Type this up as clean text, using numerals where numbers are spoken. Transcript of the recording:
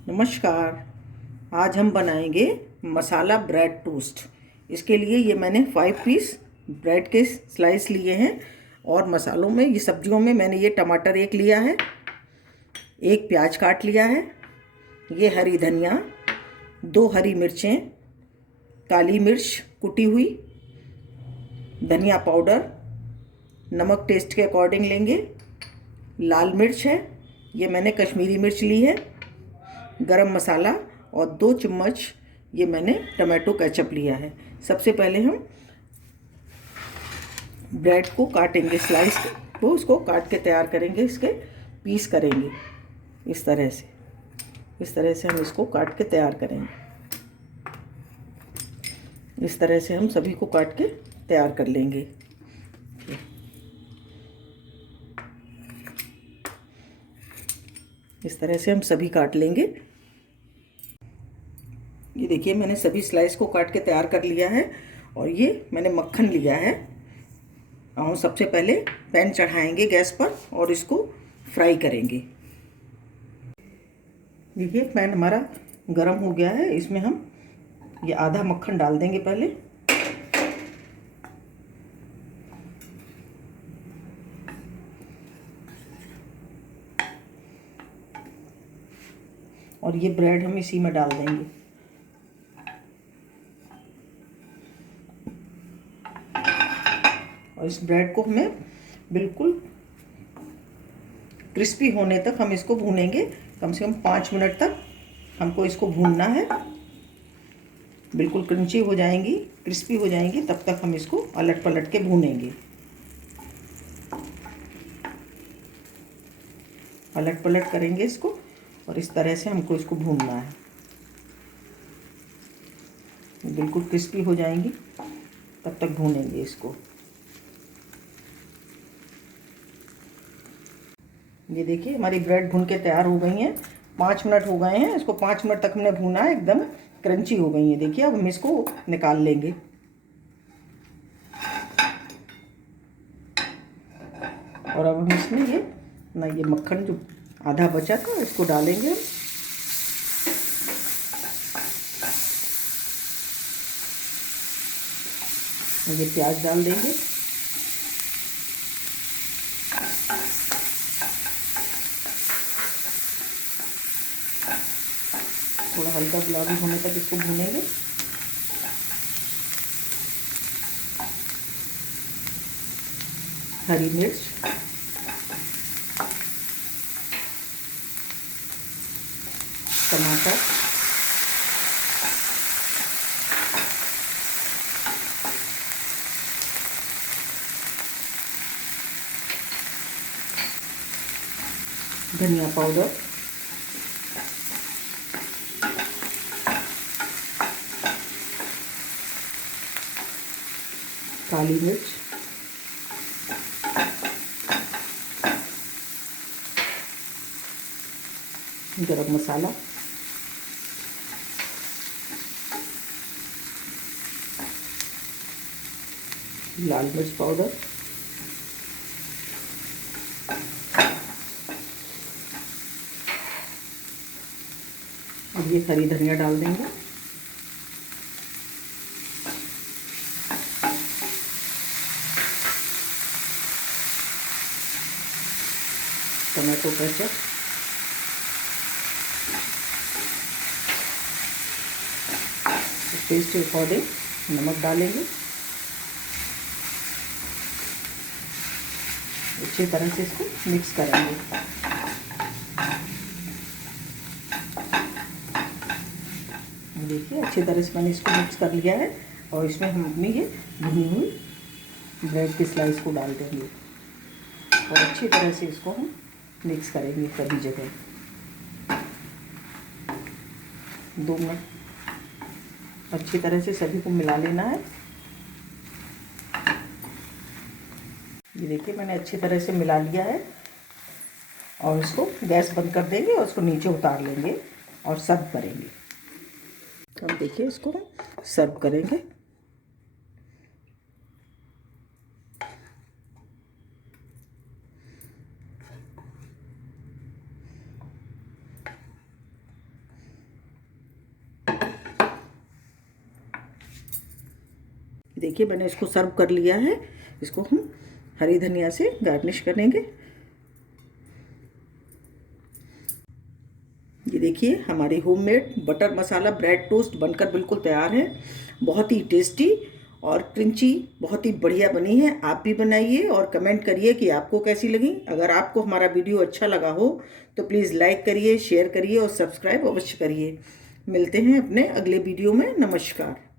नमस्कार। आज हम बनाएंगे मसाला ब्रेड टोस्ट। इसके लिए ये मैंने 5 पीस ब्रेड के स्लाइस लिए हैं और मसालों में ये सब्जियों में मैंने ये टमाटर एक लिया है, एक प्याज काट लिया है, ये हरी धनिया, 2 हरी मिर्चें, काली मिर्च कुटी हुई, धनिया पाउडर, नमक टेस्ट के अकॉर्डिंग लेंगे, लाल मिर्च है, ये मैंने कश्मीरी मिर्च ली है, गरम मसाला और 2 चम्मच ये मैंने टमाटो केचप लिया है। सबसे पहले हम ब्रेड को काटेंगे, स्लाइस को उसको काट के तैयार करेंगे, इसके पीस करेंगे इस तरह से हम इसको काट के तैयार करेंगे। इस तरह से हम सभी को काट के तैयार कर लेंगे। इस तरह से हम सभी काट लेंगे। ये देखिए मैंने सभी स्लाइस को काट के तैयार कर लिया है और ये मैंने मक्खन लिया है। और सबसे पहले पैन चढ़ाएंगे गैस पर और इसको फ्राई करेंगे। देखिए पैन हमारा गरम हो गया है, इसमें हम ये आधा मक्खन डाल देंगे पहले। और ये ब्रेड हम इसी में डाल देंगे। और इस ब्रेड को हमें बिल्कुल क्रिस्पी होने तक हम इसको भूनेंगे। कम से कम 5 मिनट तक हमको इसको भूनना है। बिल्कुल क्रंची हो जाएंगी, क्रिस्पी हो जाएंगी, तब तक हम इसको अलट पलट के भूनेंगे। अलट पलट करेंगे इसको और इस तरह से हमको इसको भूनना है। बिल्कुल क्रिस्पी हो जाएंगी तब तक भूनेंगे इसको। ये देखिए हमारी ब्रेड भून के तैयार हो गई हैं। 5 मिनट हो गए हैं, इसको 5 मिनट तक हमने भूना है, एकदम क्रंची हो गई है। देखिए अब हम इसको निकाल लेंगे। और अब हम इसमें ये मक्खन जो आधा बचा था इसको डालेंगे हम। ये प्याज डाल देंगे। थोड़ा हल्का गुलाबी होने तक इसको भूनेंगे। हरी मिर्च, टमाटर, धनिया पाउडर, काली मिर्च, गरम मसाला, लाल मिर्च पाउडर, अब ये हरी धनिया डाल देंगे। टमाटो केचप, टेस्ट के अकॉर्डिंग नमक डालेंगे। अच्छी तरह से इसको मिक्स करेंगे। देखिए अच्छी तरह से मैंने इसको मिक्स कर लिया है और इसमें हम अपनी ये भुनी हुई ब्रेड की स्लाइस को डाल देंगे और अच्छी तरह से इसको हम मिक्स करेंगे सभी जगह। 2 मिनट अच्छी तरह से सभी को मिला लेना है। ये देखिए मैंने अच्छी तरह से मिला लिया है और इसको गैस बंद कर देंगे और इसको नीचे उतार लेंगे और सर्व करेंगे। अब देखिए इसको सर्व करेंगे। देखिए मैंने इसको सर्व कर लिया है। इसको हम हरी धनिया से गार्निश करेंगे। ये देखिए हमारी होममेड बटर मसाला ब्रेड टोस्ट बनकर बिल्कुल तैयार है। बहुत ही टेस्टी और क्रंची, बहुत ही बढ़िया बनी है। आप भी बनाइए और कमेंट करिए कि आपको कैसी लगी। अगर आपको हमारा वीडियो अच्छा लगा हो तो प्लीज़ लाइक करिए, शेयर करिए और सब्सक्राइब अवश्य करिए। मिलते हैं अपने अगले वीडियो में। नमस्कार।